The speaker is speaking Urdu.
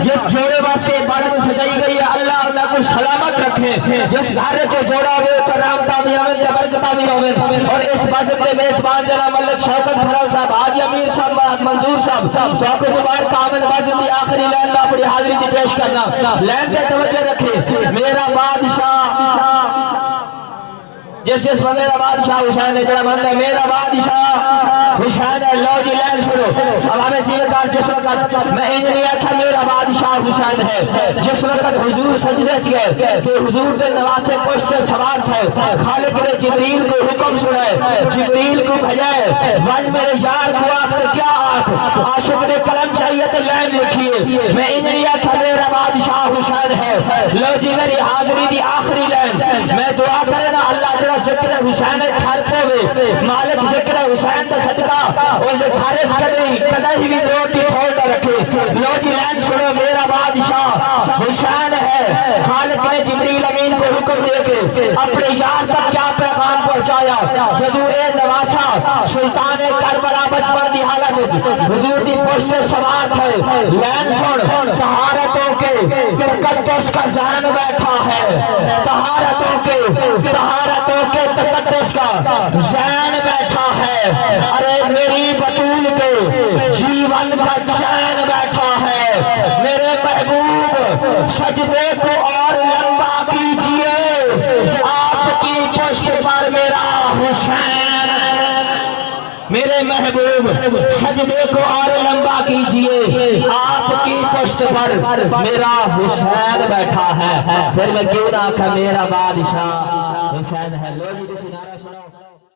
جس جوڑے واسطے بعد میں سجائی گئی ہے اللہ اللہ کو سلامت رکھے جس گھر جو جوڑا ہوئے کرامتا بھی ہوئے برکتا بھی ہوئے اور اس بازم کے میزبان جناب ملک شوکت بھرال صاحب حاجی امیر صاحب منظور صاحب شوق مبارک عامل بازم کی آخری لین میں اپنی حاضری دی پیش کرنا لین پہ توجہ رکھے میرا بادشاہ جس بندے کا بادشاہ حسین ہے جڑا بندہ میرا بادشاہ حسین ہے لو جی لین سنو اب ہمیں سیوکار جس وقت میں انجنی آکھا میرا بادشاہ حسین ہے جس وقت حضور سجدے تھے کہ حضور کے نواسے پشت سوار تھے خالق نے جبریل کو حکم سنائے جبریل کو بھجائے ون میرے یار کو آخر کیا آخ عاشق نے کلم چاہیے تو لین لکھیے میں انجنی آکھا میرا بادشاہ حسین ہے لو جی میری حاضری دی آخری لین میں دعا کرے نا اللہ جڑا ذکر حسین تھر پوے مالک ذکر حسین کا صدقہ اور یہ خارج کرنے کدھر ہی بھی روٹی کھول نہ رکھے لو جی لین سنو میرا بادشاہ حسین ہے خالق نے جبریل امین کو حکم دے کے اپنے یار تک کیا پیغام پہنچایا جدو اے نواسا سلطان کربلا بچپن دی حالت حضور دی پشت سوار تھے لین سن طہارتوں کے تقدس کا ذہن بیٹھا ہے طہارتوں کے تقدس کا ذہن بیٹھا ہے ارے میری بطول کے جیون کا چین بیٹھا ہے میرے محبوب سجدے کو اور لمبا کیجئے آپ کی پشت پر میرا حسین میرے محبوب سجدے کو اور لمبا کیجئے آپ کی پشت پر میرا حسین بیٹھا ہے پھر میں کیوں نہ کہا میرا بادشاہ حسین ہے لو جی